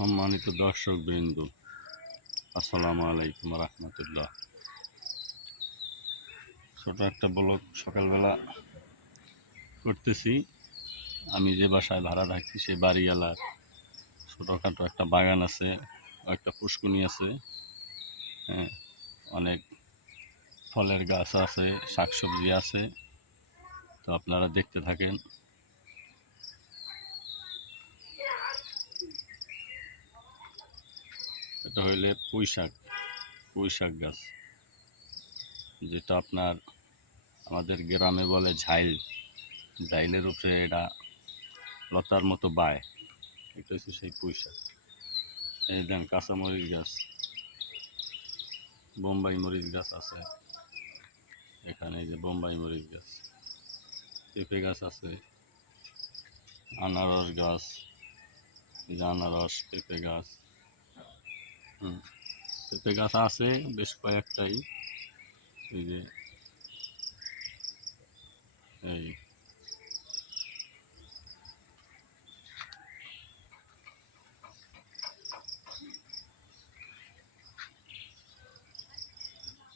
সম্মানিত দর্শক বিন্দু, আসসালামু আলাইকুম রহমতুল্লাহ। ছোট একটা ব্লগ সকালবেলা করতেছি। আমি যে বাসায় ভাড়া থাকি সেই বাড়িওয়ালার ছোটোখাটো একটা বাগান আছে, একটা পুষ্কুনি আছে, হ্যাঁ, অনেক ফলের গাছ আছে, শাকসবজি আছে। তো আপনারা দেখতে থাকেন। এটা হইলে পুঁইশাক গাছ, যেটা আপনার আমাদের গ্রামে বলে ঝাইলের উপরে এটা লতার মতো বায়। এটা হচ্ছে সেই পুঁইশাক। এই দেন কাঁচামরিচ গাছ, বোম্বাই মরিচ গাছ আছে এখানে। এই যে বোম্বাই মরিচ গাছ, পেঁপে গাছ আছে, আনারস গাছ, এই যে আনারস পেঁপে গাছ, পেঁপে গাছ আছে বেশ কয়েকটাই। এই যে এই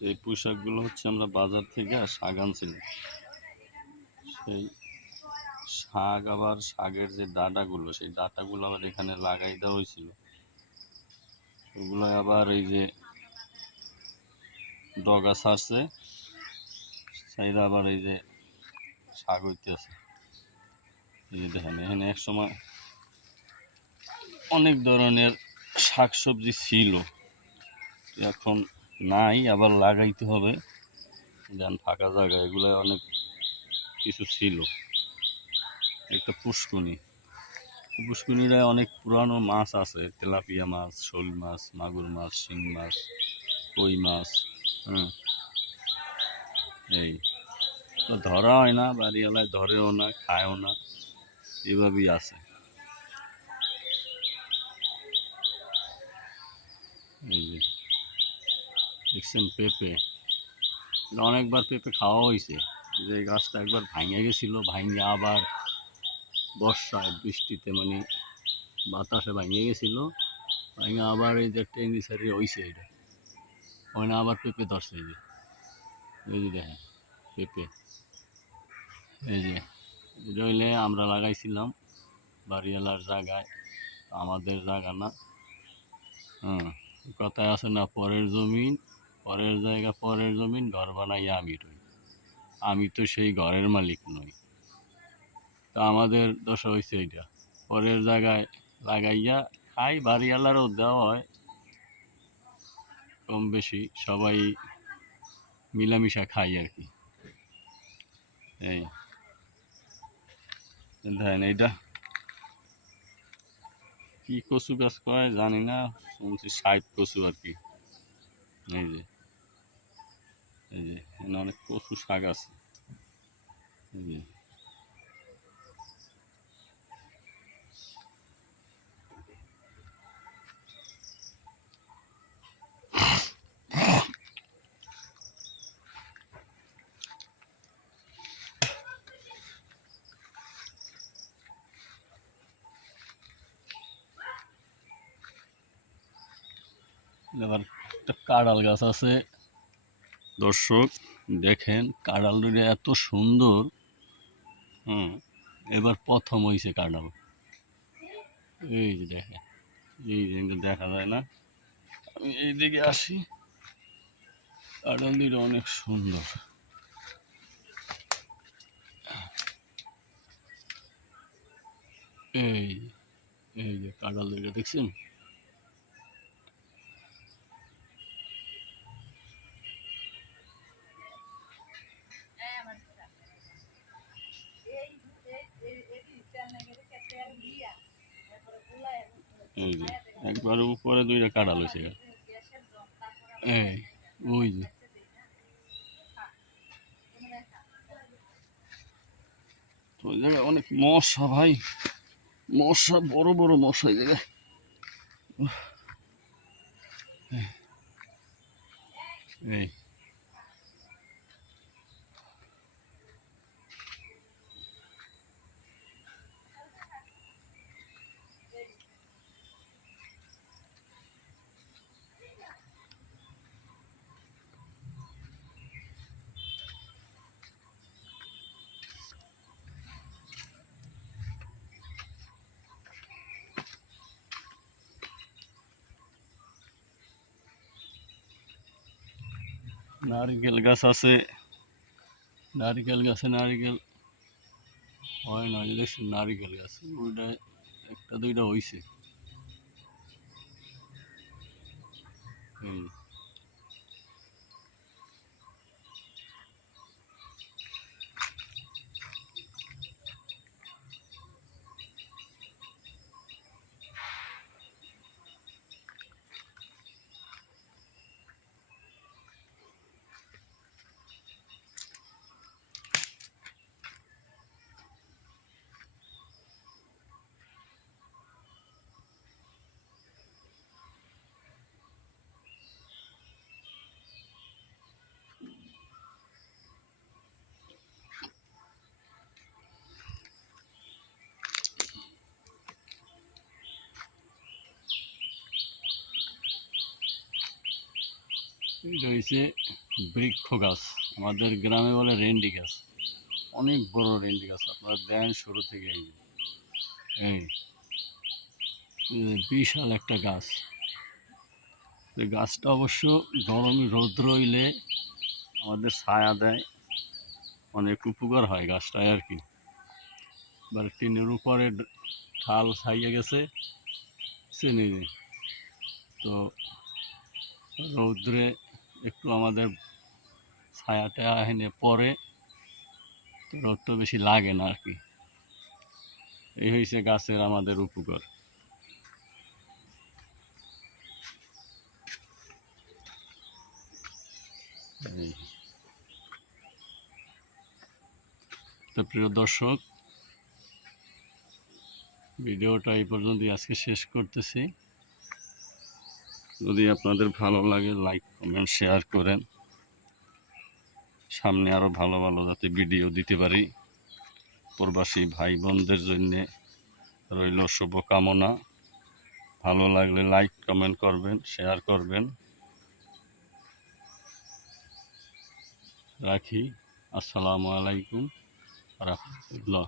এই পুঁইশাকগুলো হচ্ছে আমরা বাজার থেকে শাক আনছিলাম। সেই শাক, আবার শাকের যে ডাঁটাগুলো, সেই ডাঁটাগুলো আবার এখানে লাগাই দেওয়া হয়েছিল। ওগুলো আবার এই যে ডগা ছাড়ছে, সেইটা আবার এই যে শাক হইতেছে। এই যে দেখেন, এখানে এক সময় অনেক ধরনের শাক সবজি ছিল, এখন নাই, আবার লাগাইতে হবে। যেন ফাঁকা জায়গা, এগুলো অনেক কিছু ছিল। একটা পুষ্কুনিরা অনেক পুরানো মাছ আছে, তেলাপিয়া মাছ, শোল মাছ, মাগুর মাছ, শিং মাছ, কই মাছ, এই তো ধরা হয় না, বাড়িওয়ালায় ধরেও না, খায়ও না, এভাবেই আছে। এই যে দেখছেন পেঁপে, অনেকবার পেঁপে খাওয়া হয়েছে। যে গাছটা একবার ভাঙে গেছিলো, ভাঙে আবার বর্ষায় বৃষ্টিতে মানে বাতাসে ভেঙে গেছিলো, ভেঙে আবার এই যে টেঙ্গি সারিয়ে হয়েছে। এটা ওখানে আবার পেঁপে ধরছে। এই যে দেখেন পেঁপে, এই যে এটা হইলে আমরা লাগাইছিলাম বাড়িওয়ালার জায়গায়, আমাদের জায়গা না। কথায় আছে না, পরের জায়গা পরের জমিন, ঘর বানাই আমি রই। আমি তো সেই ঘরের মালিক নই। তা আমাদের দশা হয়েছে এইটা, পরের জায়গায় লাগাইয়া খাই, বাড়িওয়ালারও দেওয়া হয় কম বেশি, সবাই মিলামিশা খাই আর কি। এই দেখেন, এইটা কি কচু গাছ কয় জানি না, শুনছি 60 কচু আর কি। এই যে এখানে অনেক কচু শাক আছে। এই যে আবার একটা কাঁড়াল গাছ আছে। দর্শক দেখেন, কাঁড়াল দুটো এত সুন্দর। এবার প্রথম হয়েছে কাঁড়াল। এই যে দেখেন, এই যে দেখা যায় না, আমি এইদিকে আসি, কাঁড়াল দুটো অনেক সুন্দর। এই এই যে কাঁড়াল দুটো দেখছেন। এই যে একবার উপরে দুইটা কাঁড়াল হয়েছে। এই ওই যে ওই জায়গায় অনেক মশা ভাই, মশা, বড় বড় মশা এই জায়গায়। এই নারিকেল গাছ আছে, নারিকেল গাছে নারিকেল হয় না, দেখছি নারিকেল গাছ ওইটা একটা দুইটা হইছে। এটা হচ্ছে বৃক্ষ গাছ, আমাদের গ্রামে বলে রেন্ডি গাছ। অনেক বড় রেন্ডি গাছ, আপনারা দেন শুরু থেকে এই বিশাল একটা গাছ। এই গাছটা অবশ্য গরমে রৌদ্র হইলে আমাদের ছায়া দেয়, অনেক উপকার হয় গাছটায় আর কি। এবার টিনের উপরে ঠাল ছাইয়ে গেছে চিনি, তো রৌদ্রে একটু আমাদের ছায়াটা এনে পরে, তো রোদ তো বেশি লাগে না আর কি। এই হয়েছে গাছের আমাদের উপকার। তো প্রিয় দর্শক, ভিডিওটা এই পর্যন্তই আজকে শেষ করতেছি। যদি আপনাদের ভালো লাগে লাইক কমেন্ট শেয়ার করেন, সামনে আরও ভালো ভালো যাতে ভিডিও দিতে পারি। প্রবাসী ভাই বোনদের জন্যে রইল শুভকামনা। ভালো লাগলে লাইক কমেন্ট করবেন, শেয়ার করবেন। রাখি। আসসালামু আলাইকুম রাহমাতুল্লাহ।